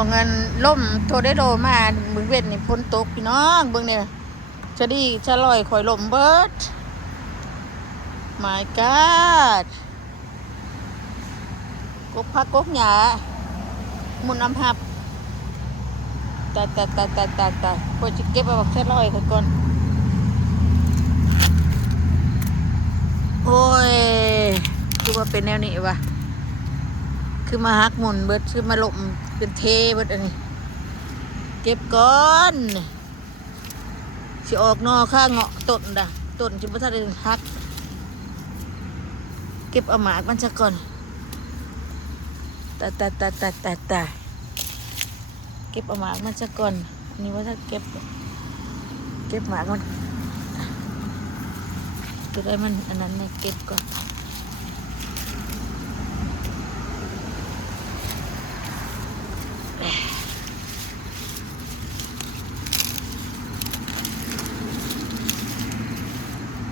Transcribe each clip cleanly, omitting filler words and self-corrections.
บ่เงินล่มโทรได้โดมาเบิ่งเว้นนี่ฝนตกพี่น้องเบิ่งเนี่ยจะดีจะลอยข่อยลมเบิด my god กกพักกกหญ้ามุนอำหับตายพอจะเก็บเอาแค่ลอยข่อยก่อนโอ้ยคือว่าเป็นแนวนี้วะคือมาฮักหมุนเบิดคือมาลมเป็นเทเบิดอันนี้เก็บก่อนสิออกนอข้างเงาะต้นด่ะต้นจิบทัดได้ฮักเก็บเอาหมากมันซะก่อนตายเก็บเอาหมากมันซะก่อนนี่ว่าถ้าเก็บหมากมันจะได้มันอันนั้นเนี่ยเก็บก่อน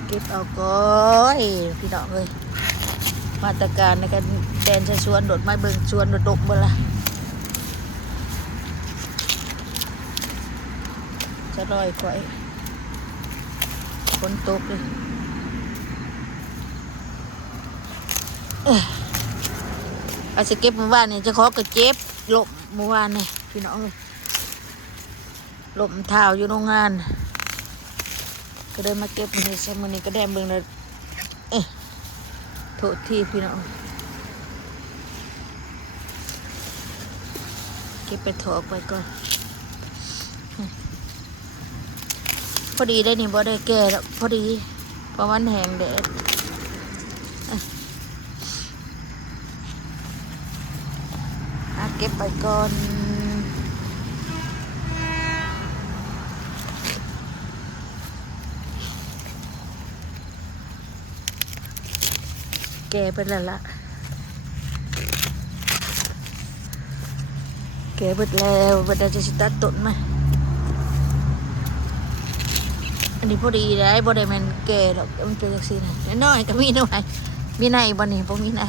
เก็บเอาก่อนพี่น้องเลยมาตรการในการแดนชวนโดดไม้เบิ่งชวนโดดดกเบิ่งละจะลอยข่อยฝนตกเลยอาจจะเก็บเมื่อวานนี่จะขอกระเจ็บลมเมื่อวานนี่พี่น้องเลยลมเท้าอยู่โรงงานก็เลยมาเก็บมือใช้มือนี้ก็แดมเบิ่งเลยโทษทีพี่น้องเก็บไปถอกไปก่อนพอดีได้นี่บ่ได้แก่แล้วพอดีเพราะมันแห้งแดดเก็บไปก่อนแก่ไปแล้วล่ะแก่เบิดแล้วบัดจะสิตัดต้นไหมอันนี้พอดีได้บ่ได้แม่นแก่หรอกมันเป็นจังซี่นะน้อยก็มีหน่อยมีในบ่นี่บ่มีใน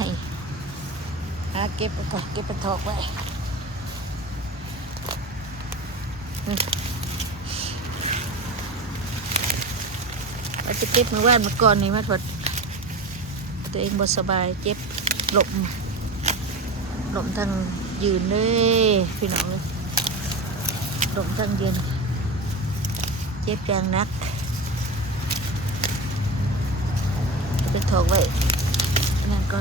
เก็บไปก่อนเก็บไปถอกไว้เราจะเก็บมาว่านมาก่อนนี่มาถอดตัวเองบ่สบายเจ็บหลมทางยืนเลยพี่น้องเลยหลมทางยืนเจ็บอย่างนักจะไปถอกไว้นั่นก็